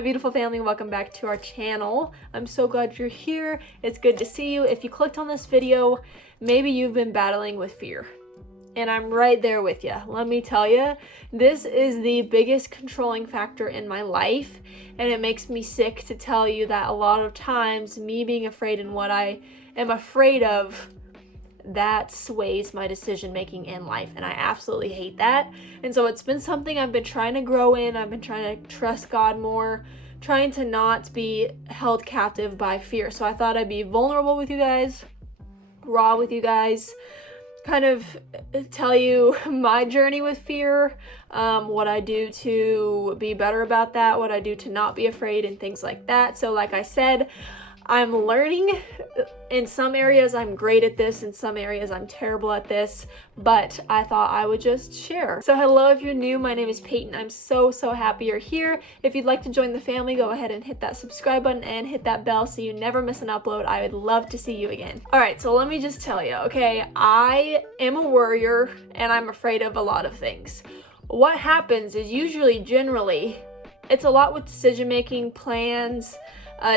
my beautiful family? Welcome back to our channel. I'm so glad you're here. It's good to see you. If you clicked on this video, maybe you've been battling with fear. And I'm right there with you. Let me tell you, this is the biggest controlling factor in my life. And it makes me sick to tell you that a lot of times me being afraid and what I am afraid of, that sways my decision making in life, and I absolutely hate that. And so it's been something I've been trying to grow in. I've been trying to trust God more, trying to not be held captive by fear. So I thought I'd be vulnerable with you guys, raw with you guys, kind of tell you my journey with fear, what I do to be better about that, what I do to not be afraid, and things like that. So like I said, I'm learning. In some areas I'm great at this, in some areas I'm terrible at this, but I thought I would just share. So hello, if you're new, my name is Payton. I'm so happy you're here. If you'd like to join the family, go ahead and hit that subscribe button and hit that bell so you never miss an upload. I would love to see you again. All right, so let me just tell you, okay, I am a worrier and I'm afraid of a lot of things. What happens is generally, it's a lot with decision making, plans,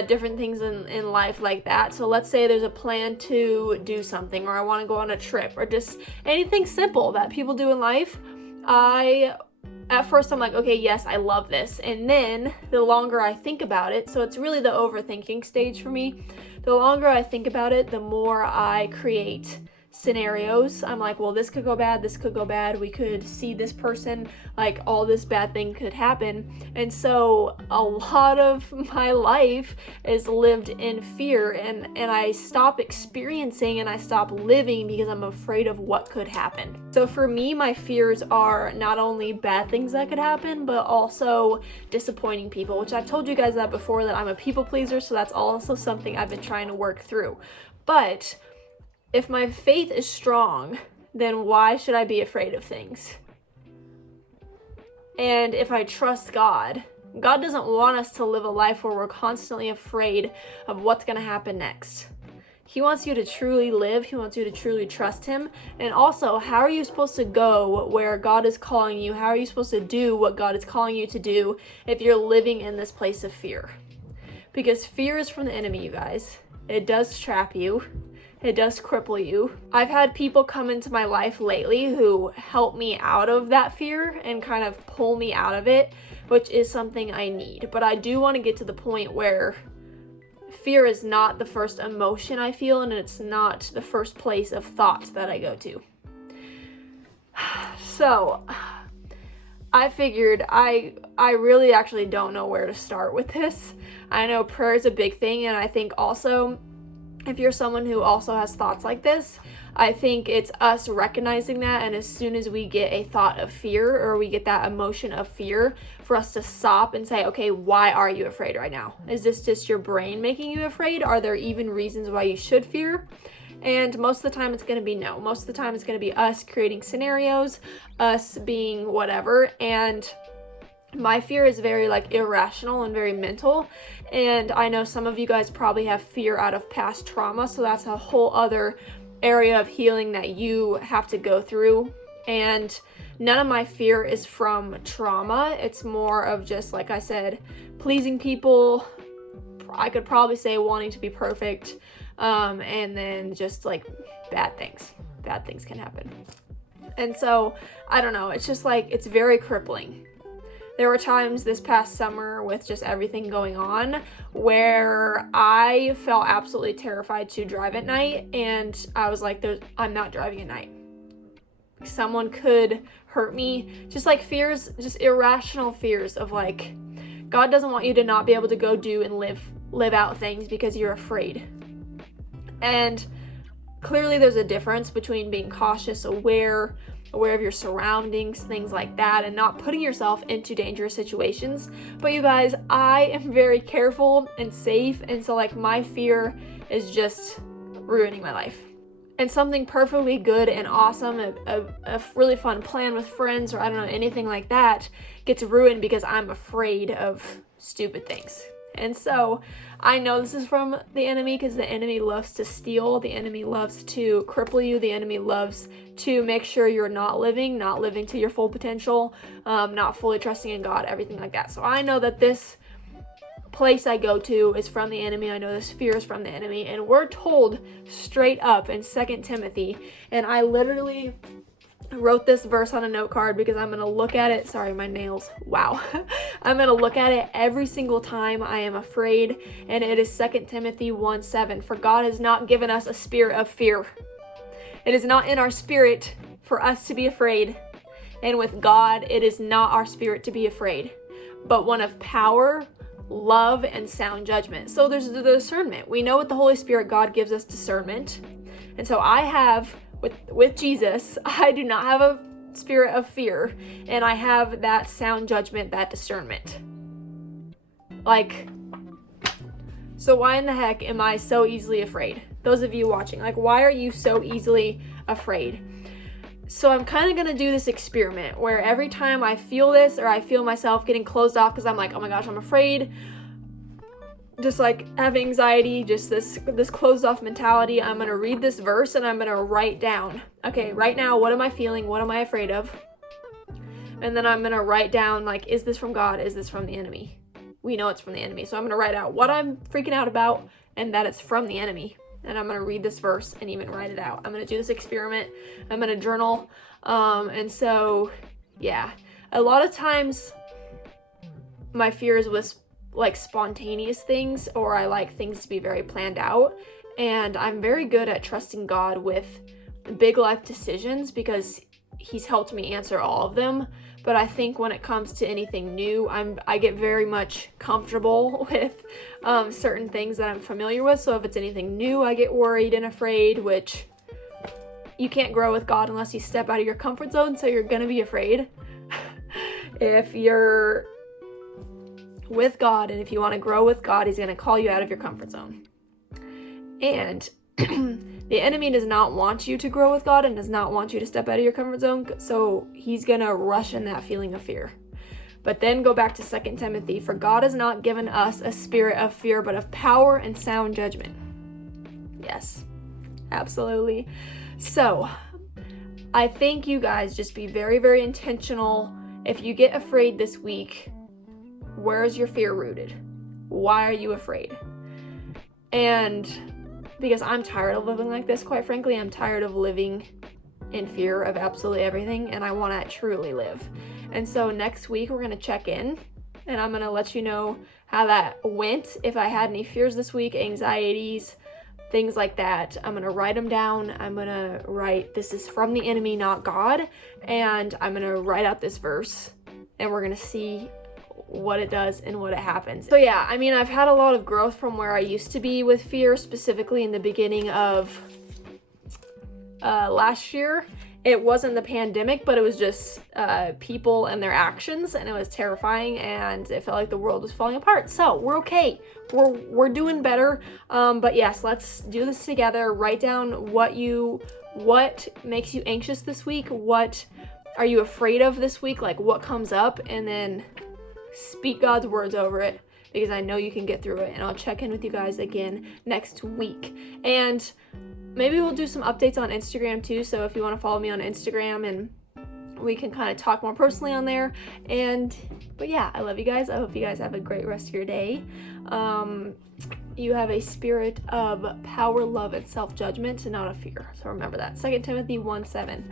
different things in life like that. So let's say there's a plan to do something, or I want to go on a trip, or just anything simple that people do in life. At first I'm like, okay, yes, I love this. And then the longer I think about it, so it's really the overthinking stage for me. The longer I think about it, the more I create scenarios. I'm like, well, this could go bad, this could go bad, we could see this person, like all this bad thing could happen. And so a lot of my life is lived in fear, and I stop experiencing and I stop living because I'm afraid of what could happen. So for me, my fears are not only bad things that could happen, but also disappointing people, which I've told you guys that before, that I'm a people pleaser, so that's also something I've been trying to work through. But if my faith is strong, then why should I be afraid of things? And if I trust God, God doesn't want us to live a life where we're constantly afraid of what's going to happen next. He wants you to truly live. He wants you to truly trust Him. And also, how are you supposed to go where God is calling you? How are you supposed to do what God is calling you to do if you're living in this place of fear? Because fear is from the enemy, you guys. It does trap you. It does cripple you. I've had people come into my life lately who help me out of that fear and kind of pull me out of it, which is something I need. But I do want to get to the point where fear is not the first emotion I feel, and it's not the first place of thoughts that I go to. So I figured I really actually don't know where to start with this. I know prayer is a big thing, and I think also, if you're someone who also has thoughts like this, I think it's us recognizing that, and as soon as we get a thought of fear, or we get that emotion of fear, for us to stop and say, okay, why are you afraid right now? Is this just your brain making you afraid? Are there even reasons why you should fear? And most of the time it's going to be no. Most of the time it's going to be us creating scenarios, us being whatever, and my fear is very irrational and very mental, and I know some of you guys probably have fear out of past trauma, so that's a whole other area of healing that you have to go through. And none of my fear is from trauma. It's more of just, like I said, pleasing people. I could probably say wanting to be perfect, and then just bad things can happen. And so I don't know, it's just it's very crippling. There were times this past summer with just everything going on where I felt absolutely terrified to drive at night, and I was like, I'm not driving at night. Someone could hurt me. Just fears, just irrational fears of God doesn't want you to not be able to go do and live out things because you're afraid. And clearly there's a difference between being cautious, aware of your surroundings, things like that, and not putting yourself into dangerous situations. But you guys, I am very careful and safe, and so my fear is just ruining my life. And something perfectly good and awesome, a really fun plan with friends, or I don't know, anything like that, gets ruined because I'm afraid of stupid things. And so I know this is from the enemy, because the enemy loves to steal, the enemy loves to cripple you, the enemy loves to make sure you're not living to your full potential, not fully trusting in God, everything like that. So I know that this place I go to is from the enemy. I know this fear is from the enemy. And we're told straight up in 2 Timothy, and I literally wrote this verse on a note card because I'm going to look at it. Sorry, my nails. Wow. I'm going to look at it every single time I am afraid. And it is 2 Timothy 1:7. For God has not given us a spirit of fear. It is not in our spirit for us to be afraid. And with God, it is not our spirit to be afraid, but one of power, love, and sound judgment. So there's the discernment. We know with the Holy Spirit, God gives us discernment. And so I have, with Jesus, I do not have a spirit of fear, and I have that sound judgment, that discernment. Like, so why in the heck am I so easily afraid? Those of you watching, like, why are you so easily afraid? So I'm kind of going to do this experiment where every time I feel this, or I feel myself getting closed off because I'm like, oh my gosh, I'm afraid, just like have anxiety, just this closed off mentality, I'm going to read this verse and I'm going to write down, okay, right now, what am I feeling? What am I afraid of? And then I'm going to write down, like, is this from God? Is this from the enemy? We know it's from the enemy. So I'm going to write out what I'm freaking out about and that it's from the enemy. And I'm going to read this verse and even write it out. I'm going to do this experiment. I'm going to journal. And so, yeah, a lot of times my fears was like spontaneous things, or I like things to be very planned out. And I'm very good at trusting God with big life decisions because he's helped me answer all of them. But I think when it comes to anything new, I get very much comfortable with certain things that I'm familiar with. So if it's anything new, I get worried and afraid, which you can't grow with God unless you step out of your comfort zone. So you're going to be afraid. If you're with God and if you want to grow with God, he's going to call you out of your comfort zone. And the enemy does not want you to grow with God and does not want you to step out of your comfort zone. So he's going to rush in that feeling of fear. But then go back to 2 Timothy. For God has not given us a spirit of fear, but of power and sound judgment. Yes, absolutely. So I think you guys just be very, very intentional. If you get afraid this week, where is your fear rooted? Why are you afraid? And because I'm tired of living like this, quite frankly, I'm tired of living in fear of absolutely everything, and I want to truly live. And so next week we're going to check in, and I'm going to let you know how that went. If I had any fears this week, anxieties, things like that, I'm going to write them down. I'm going to write, this is from the enemy, not God, and I'm going to write out this verse, and we're going to see what it does and what it happens. So yeah, I mean, I've had a lot of growth from where I used to be with fear, specifically in the beginning of last year. It wasn't the pandemic, but it was just people and their actions, and it was terrifying, and it felt like the world was falling apart. So we're okay. We're doing better. But yes, let's do this together. Write down what makes you anxious this week. What are you afraid of this week? Like, what comes up, and then speak God's words over it, because I know you can get through it. And I'll check in with you guys again next week. And maybe we'll do some updates on Instagram too. So if you want to follow me on Instagram, and we can kind of talk more personally on there. But yeah, I love you guys. I hope you guys have a great rest of your day. You have a spirit of power, love, and self-judgment, and not of fear. So remember that. 2 Timothy 1:7.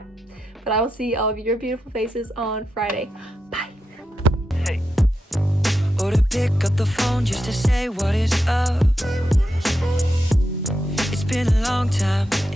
But I will see all of your beautiful faces on Friday. Bye. Or to pick up the phone just to say what is up.